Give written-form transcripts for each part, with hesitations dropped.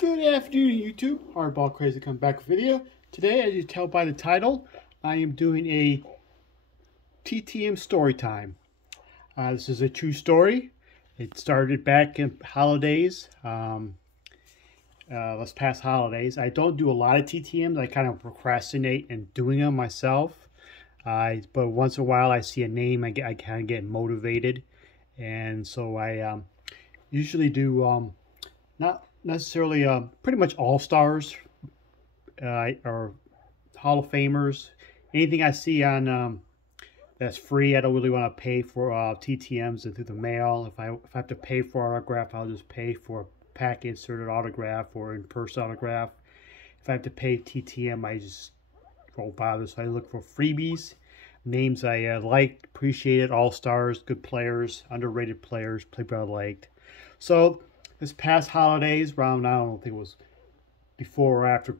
Good afternoon, YouTube. Hardball Crazy come back with a video. Today, as you tell by the title, I am doing a TTM Storytime. This is a true story. It started back in holidays, let's pass holidays. I don't do a lot of TTMs. I kind of procrastinate in doing them myself. But once in a while, I see a name, I kind of get motivated. And so I usually do not necessarily pretty much all-stars or Hall of Famers. Anything I see on that's free, I don't really want to pay for TTMs and through the mail. If I have to pay for autograph, I'll just pay for a pack inserted autograph or in-person autograph. If I have to pay TTM, I just won't bother. So I look for freebies, names I liked, appreciated, all-stars, good players, underrated players, people I liked. So this past holidays, around, I don't think it was before or after,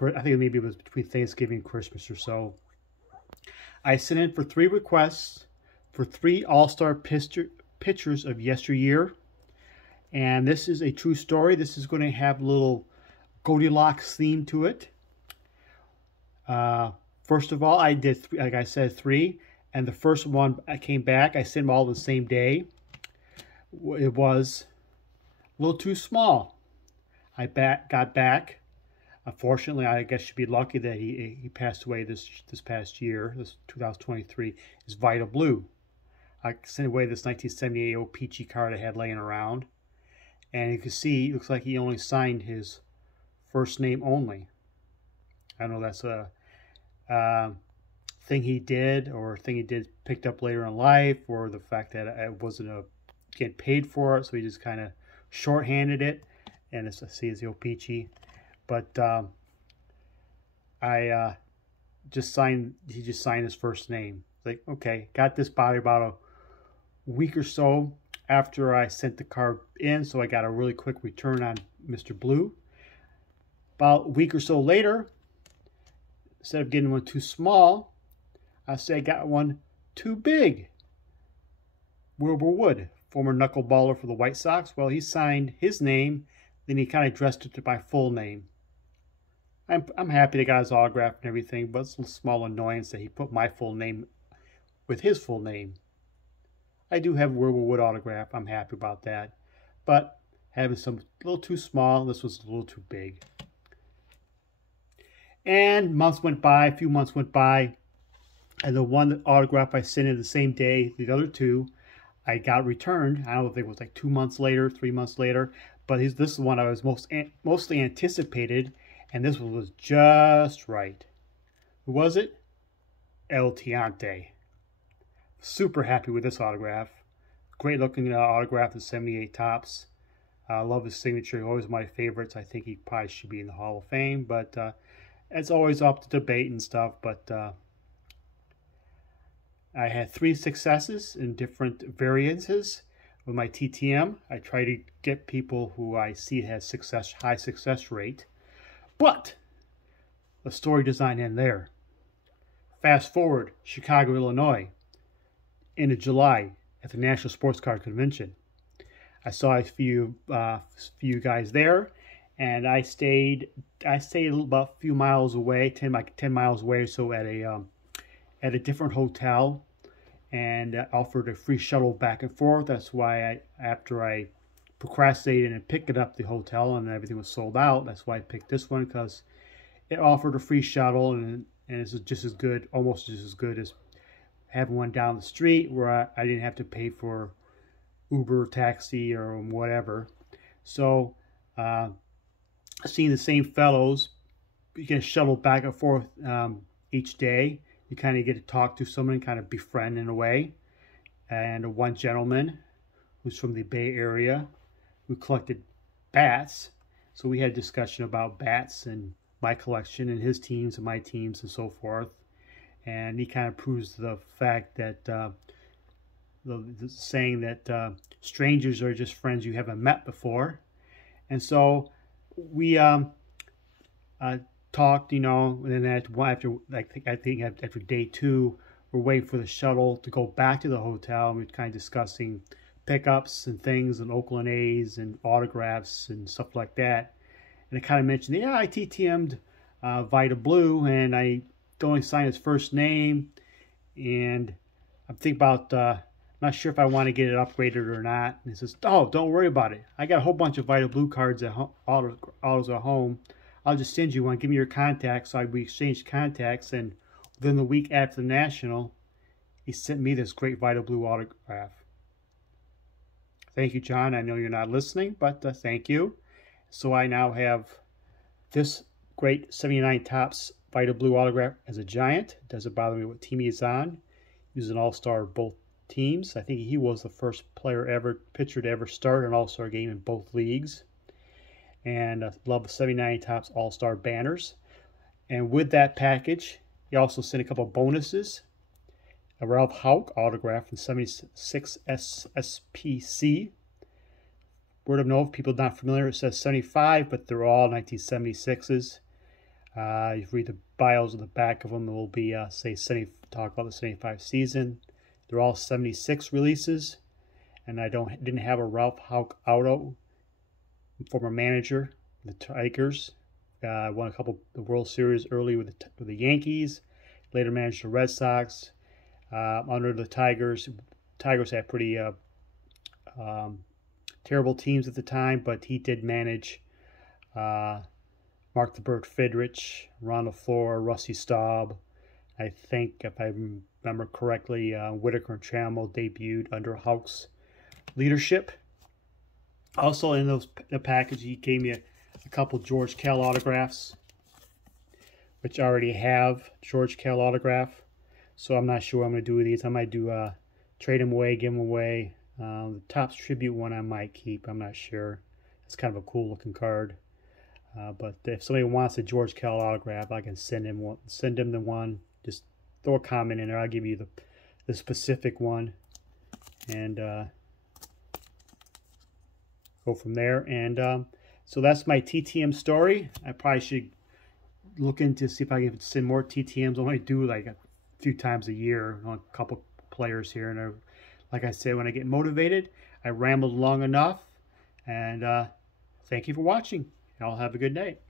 I think maybe it was between Thanksgiving and Christmas or so, I sent in for 3 requests for 3 all-star pictures of yesteryear. And this is a true story. This is going to have a little Goldilocks theme to it. First of all, I did, like I said, 3. And the first one I came back, I sent them all the same day. It was a little too small. I got back. Unfortunately, I guess you'd be lucky that he passed away this past year, this 2023, is Vital Blue. I sent away this 1978 old peachy card I had laying around. And you can see, it looks like he only signed his first name only. I don't know if that's a thing he did, or a thing he did picked up later in life, or the fact that I wasn't getting paid for it, so he just kind of shorthanded it. And it's, I see, it's the old peachy. But I just signed, he just signed his first name. Like, okay, got this body about a week or so after I sent the card in, so I got a really quick return on Mr. Blue. About a week or so later, instead of getting one too small, I say I got one too big. Wilbur Wood, former knuckleballer for the White Sox, well, he signed his name, then he kind of dressed it to my full name. I'm happy they got his autograph and everything, but it's a small annoyance that he put my full name with his full name. I do have Wilbur Wood autograph. I'm happy about that. But having some a little too small, this was a little too big. And months went by, a few months went by, and the one autograph I sent in the same day, the other 2, I got returned. I don't know if it was like 2 months later, 3 months later, but this is the one I was mostly anticipated, and this one was just right. Who was it? El Tiante. Super happy with this autograph. Great looking autograph, the 78 tops. I love his signature. Always my favorites. I think he probably should be in the Hall of Fame, but it's always up to debate and stuff. But I had 3 successes in different variances with my TTM. I try to get people who I see has high success rate. But the story does not end there. Fast forward, Chicago, Illinois, end of July at the National Sports Card Convention. I saw a few guys there, and I stayed about a few miles away, 10 miles away or so, at a different hotel, and offered a free shuttle back and forth. That's why after I procrastinated and picked up the hotel and everything was sold out, that's why I picked this one, because it offered a free shuttle, and it's just as good, almost just as good as having one down the street where I didn't have to pay for Uber, taxi, or whatever. So seeing the same fellows, you get shuttled back and forth each day. You kind of get to talk to someone and kind of befriend in a way. And one gentleman who's from the Bay Area who collected bats. So we had a discussion about bats and my collection and his teams and my teams and so forth. And he kind of proves the fact that the saying that strangers are just friends you haven't met before. And so we talked, you know, and then after day 2, we're waiting for the shuttle to go back to the hotel. And we're kind of discussing pickups and things and Oakland A's and autographs and stuff like that. And I kind of mentioned, yeah, I TTM'd Vita Blue, and I only signed his first name. And I'm thinking about, not sure if I want to get it upgraded or not. And he says, oh, don't worry about it. I got a whole bunch of Vita Blue cards at autos at home. I'll just send you one. Give me your contacts. So we exchanged contacts, and within the week after the National, he sent me this great Vita Blue autograph. Thank you, John. I know you're not listening, but thank you. So I now have this great 79 Topps Vita Blue autograph as a Giant. It doesn't bother me what team he's on. He was an all-star of both teams. I think he was the first pitcher to ever start an all-star game in both leagues. And I love the 79 Topps all-star banners. And with that package, he also sent a couple bonuses. A Ralph Houck autograph from 76 SPC. Word of note, if people not familiar, it says 75, but they're all 1976s. You read the bios on the back of them, it will be, talk about the 75 season. They're all 76 releases, and I didn't have a Ralph Houck auto. Former manager, the Tigers, won a couple of the World Series early with the Yankees. Later managed the Red Sox. Under the Tigers, Tigers had pretty terrible teams at the time, but he did manage Mark the Bird Fidrich, Ron LaFleur, Rusty Staub. I think, if I remember correctly, Whitaker and Trammell debuted under Houck's leadership. Also in the package, he gave me a couple George Kell autographs, which I already have George Kell autograph. So I'm not sure what I'm going to do with these. I might do trade them away, give them away. The Topps Tribute one I might keep. I'm not sure. It's kind of a cool looking card. But if somebody wants a George Kell autograph, I can send him the one. Just throw a comment in there. I'll give you the specific one, and go from there. And so that's my TTM story. I probably should look into see if I can send more TTMs. I only do like a few times a year on a couple players here, and like I said, when I get motivated, I rambled long enough. And thank you for watching. Y'all have a good night.